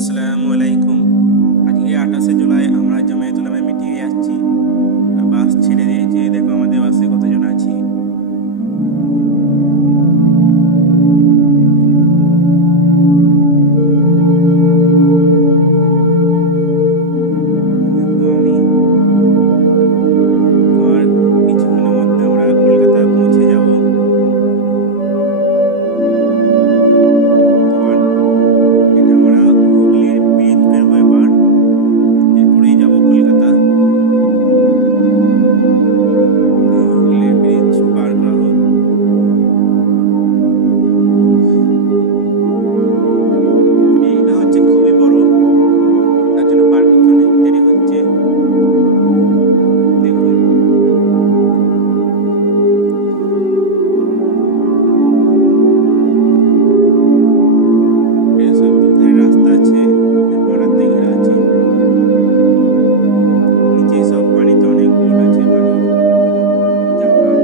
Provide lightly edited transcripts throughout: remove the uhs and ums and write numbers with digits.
আসসালামু আলাইকুম। আজকে 28শে জুলাই আমরা জামায়াত উলামা মিটিংয়ে যাচ্ছি। বাস ছেড়ে দিয়েছে, দেখো আমাদের বাসে কতজন আছি। দেখো আমি আর কিছুক্ষণের মধ্যে আমরা কলকাতা পৌঁছে যাব। এটা আমরা হুগলির ব্রিজ বেরবো, এরপরেই যাব কলকাতা। হুগলির ব্রিজ পার করা হোক। ব্রিজটা হচ্ছে খুবই বড়, তার জন্য পার করতে অনেক দেরি হচ্ছে। দেখুন এসব দুধারে রাস্তা আছে, বর্ডার দিয়ে ঘেরা আছে। নিচে সব পানিতে অনেক বোট আছে, পানির জাহাজ।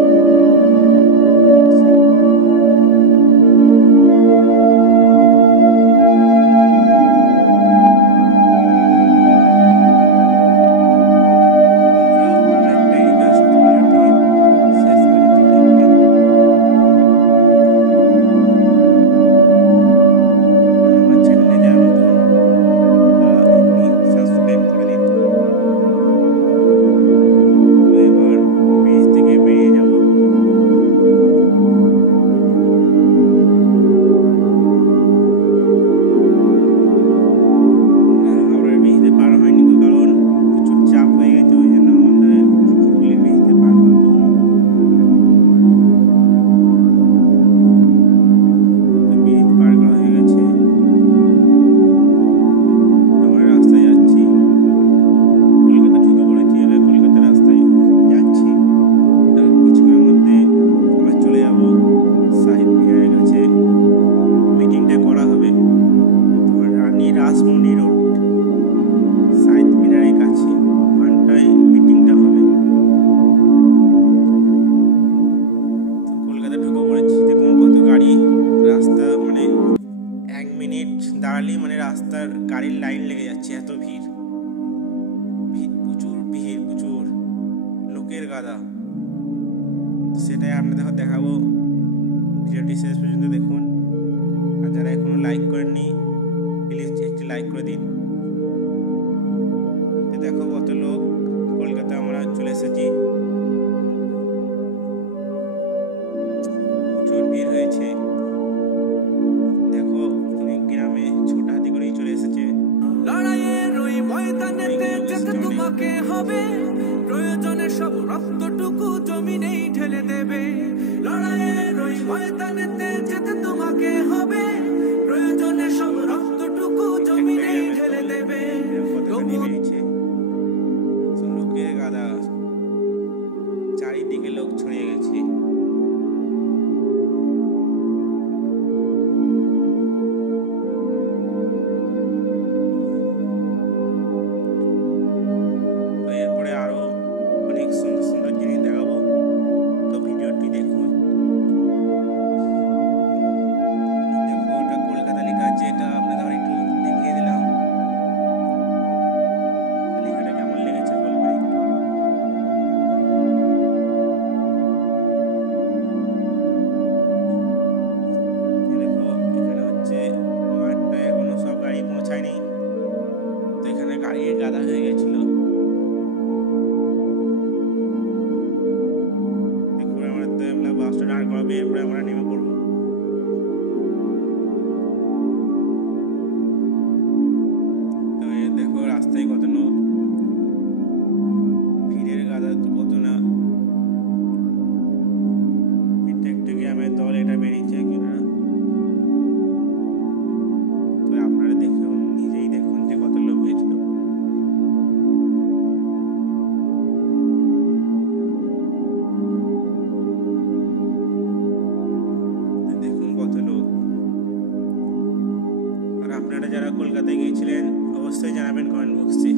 বন্ধুরা, আমার একটা রিকোয়েস্ট, ভিডিওটি শেষ পর্যন্ত দেখবেন। আমার চ্যানেলে যারা নতুন তারা এমনি সাবস্ক্রাইব করে দিন। তো এবার ব্রিজ থেকে বেরিয়ে যাব। হাওড়ার ব্রিজে পার হয়নি তো, কারণ প্রচুর চাপ হয়ে গেছে, ওই জন্য আমাদের হুগলির ব্রিজে পার করতে হলো। তো ব্রিজ পার করা হয়ে গেছে, আমরা রাস্তায় যাচ্ছি। কলকাতা ঢুকে পড়েছি, এবার কলকাতার রাস্তায় যাচ্ছি। আর কিছুক্ষণের মধ্যে আমরা চলে যাব শহীদ মিনারের কাছে। মিটিংটা করা হবে তো রানী রাসমণি রোড, শহীদ মিনারের কাছে, ওখানটায় মিটিংটা হবে। তো কলকাতা ঢুকে পড়েছি, দেখুন কত গাড়ি। রাস্তা মানে 1 মিনিট দাঁড়ালেই মানে রাস্তার গাড়ির লাইন লেগে যাচ্ছে, এত ভিড়। প্রচুর ভিড়, প্রচুর লোকের গাদা। সেটাই আপনাদের দেখাবো। ভিডিওটি শেষ পর্যন্ত দেখুন। আর যারা এখনো লাইক করেননি, প্লিজ একটি লাইক করে দিন। তো দেখো কত লোক, কলকাতা আমরা চলে এসেছি। প্রচুর ভিড় হয়েছে। দেখো অনেক গ্রামে ছোট হাতি করেই চলে এসেছে। লড়াইয়ের ওই ময়দানেতে অনেক লোক যেতে এসেছে, অনেক। তোমাকে হবে, প্রয়োজনে সব রক্তটুকু জমিনেই ঢেলে দেবে। লড়াইয়ের ওই ময়দানেতে যেতে তোমাকে হবে, প্রয়োজনে সব রক্তটুকু প্রত্যেকটা জমিনেই গ্রামে ঢেলে দেবে। পতাকা নিয়ে বেরিয়েছে। তো লোকের গাদা, চারিদিকে লোক ছড়িয়ে গেছে। তো এরপরে আরো অনেক সুন্দর সুন্দর জিনিস দেখাবো, তো ভিডিওটি দেখুন। দেখো ওটা কলকাতা লেখা আছে, এটা আপনাদের একটু দেখিয়ে দিলাম। লেখাটা কেমন লেগেছে বলবেন একটু। দেখো এখানে হচ্ছে মাঠটা, এখনো সব গাড়ি পৌঁছায়নি, তো এখানে গাড়ির গাদা হয়ে গেছিল। দেখুন আমরা বাসটা দাঁড় করাবে, এরপরে আমরা নেমে পড়বো। তো দেখো রাস্তায় কত লোক, ভিড়ের গাদা তো কত না। এটা একটা গ্রামের দল, এটা বেরিয়েছে কিনা। তো আপনারা দেখুন, নিজেই দেখুন যে কত লোক হয়েছিল। দেখুন কত লোক। আর আপনারা যারা কলকাতায় গিয়েছিলেন অবশ্যই জানাবেন কমেন্ট বক্সে।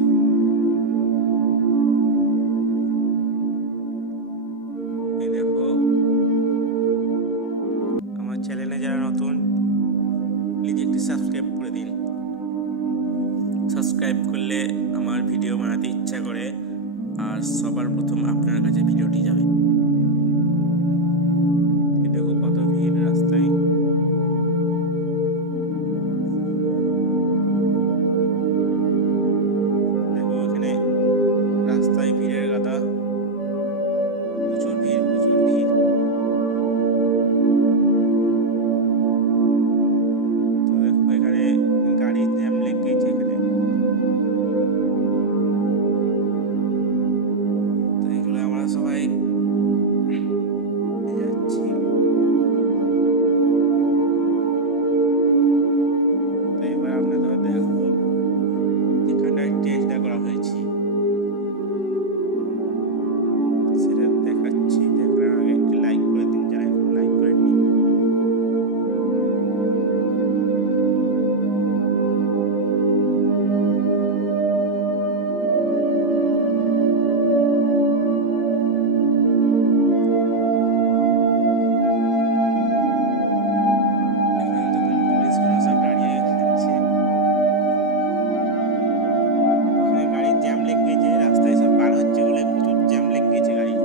এই দেখো আমার চ্যানেলে যারা নতুন, প্লিজ একটি সাবস্ক্রাইব করে দিন। সাবস্ক্রাইব করলে আমার ভিডিও বানাতে ইচ্ছা করে আর সবার প্রথম আপনার কাছে ভিডিওটি যাবে। দেখো কত ভিড় রাস্তায়। দেখো এখানে রাস্তায় ভিড়ের গাদা, প্রচুর ভিড় প্রচুর ভিড়। তো দেখো এখানে গাড়ির জ্যাম লেগে গেছে এখানে। তো এগুলো আমরা সবাই যাচ্ছি। তো এবার আপনাদের দেখাবো যেখানটা টেস্টটা করা হয়েছে সেটা দেখাচ্ছি। দেখার আগে একটি লাইক করে দিন, যারা এখন লাইক করেননি। এখানে তখন পুলিশগুলো সব দাঁড়িয়ে আছে। ওখানে গাড়ির জ্যাম লেগে গেছে, রাস্তায় সব পার হচ্ছে বলে প্রচুর জ্যাম লেগে গেছে গাড়ি।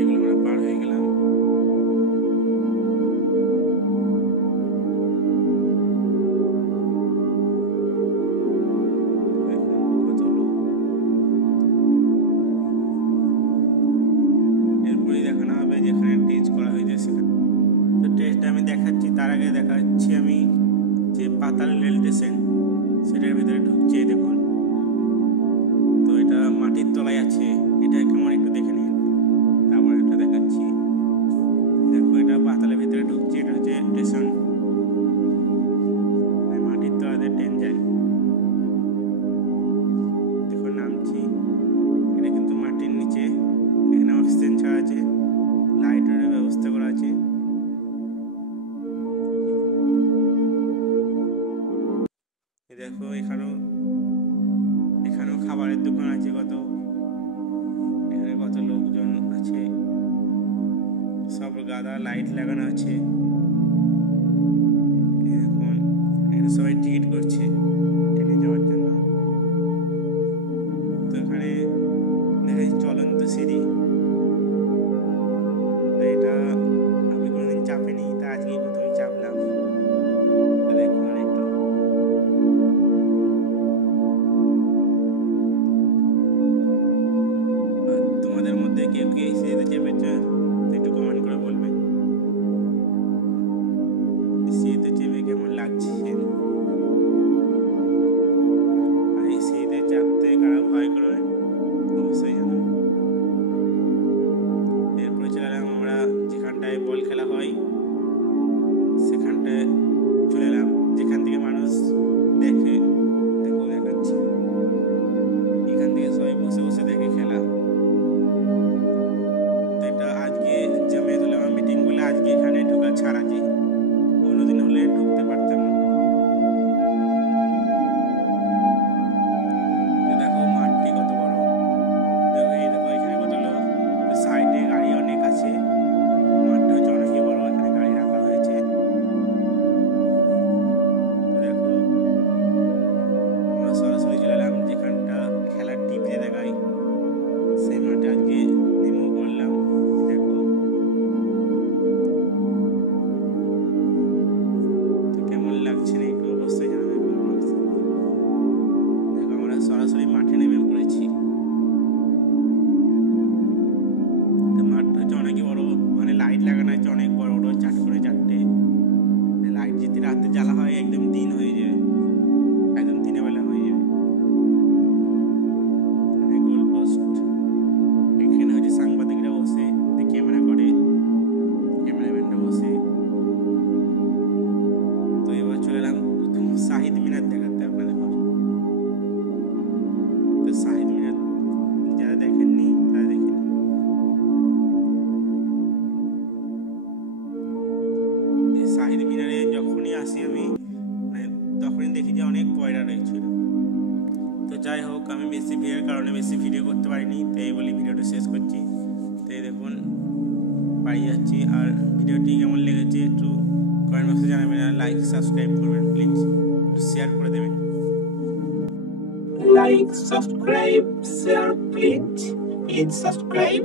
এগুলো আমরা পার হয়ে গেলাম। দেখুন কত লোক। এরপরেই দেখানো হবে যেখানে টেস্ট করা হয়েছে সেখানে। তো টেস্ট আমি দেখাচ্ছি, তার আগে দেখাচ্ছি আমি যে পাতাল রেল স্টেশন সেটার ভিতরে ঢুকছে। দেখুন তো এটা মাটির তলায় আছে, এটা কেমন একটু দেখে নিন, তারপর এটা দেখাচ্ছি। দেখো এটা পাতালের ভিতরে ঢুকছে, এটা হচ্ছে স্টেশন। মাটির তলাতে ট্রেন যায়। দেখো নামছি, এটা কিন্তু মাটির নিচে। এখানে অক্সিজেন ছাড়া আছে, লাইটের ব্যবস্থা করা আছে। দেখো এখানেও খাবারের দোকান আছে কত। এখানে কত লোকজন আছে, সব গাদা লাইট লাগানো আছে। দেখুন এখানে সবাই টিকিট করছে ট্রেনে যাওয়ার জন্য। তো এখানে দেখা যাচ্ছে চলন্ত সিঁড়ি। তো এটা আমি কোনোদিন চাপিনি, তা আজকেই প্রথম চাপলাম। তো দেখুন একটু তোমাদের মধ্যে কেউ কে সিঁড়িতে চেপেছে একটু কমেন্ট করে বলবেন সিঁড়িতে চেপে কেমন লাগছে। আর এই সিঁড়িতে চাপতে কারা ভয় করে অবশ্যই জানাবেন। এরপরে চলে এলাম আমরা যেখানটায় বল খেলা হয় সেখানটায় চলে এলাম, যেখান থেকে মানুষ দেখে। দেখো দেখাচ্ছি, এখান থেকে সবাই বসে বসে দেখে খেলা। তো এটা আজকে জমিয়ে তুলে আমার মিটিং বলে আজকে এখানে ঢোকা ছাড় আছে, অন্যদিন হলে ঢুকতে পারতাম না। তো দেখো মাঠটি কত বড়। দেখো এই দেখো এখানে কত লোক, সাইডে গাড়ি অনেক আছে। মাঠটা হচ্ছে অনেকই বড়, এখানে গাড়ি রাখা হয়েছে। তো দেখো আমরা সরাসরি চলে এলাম যেখানটা খেলার টিভিতে দেখাই, সেই মাঠে আজকে নেমে পড়লাম। দেখো তো কেমন লাগছে না একটু অবশ্যই জানাবে কমেন্ট বক্সে। দেখো আমরা সরাসরি মাঠে নেমে পড়েছি। তো মাঠটা হচ্ছে অনেকই বড়, মানে লাইট লাগানো আছে অনেক বড় বড়, 4 করে 4টে লাইট। যদি রাতে জ্বালা হয় একদম দিন হয়ে যাবে, একদম দিনের বেলা হয়ে যাবে। গোল পোস্ট, এখানে হচ্ছে সাংবাদিকরা বসে ক্যামেরা করে, ক্যামেরাম্যানরা বসে। তো এবার চলে এলাম শাহিদ মিনার দেখাতে আপনাদের। তো শাহিদ মিনার যারা দেখেননি তারা দেখে নিন। এই শাহিদ মিনারে যখনই আসি আমি তখনই দেখি যে অনেক পয়রা রয়েছিল। তো যাই হোক, আমি বেশি ভিড়ের কারণে বেশি ভিডিও করতে পারিনি, তো এই বলি ভিডিওটা শেষ করছি। তো দেখুন বাড়ি যাচ্ছি। আর ভিডিওটি কেমন লেগেছে একটু কমেন্ট বক্সে জানাবেন, আর লাইক সাবস্ক্রাইব করবেন প্লিজ, শেয়ার করে দেবেন। Like, subscribe, share, please. Please subscribe.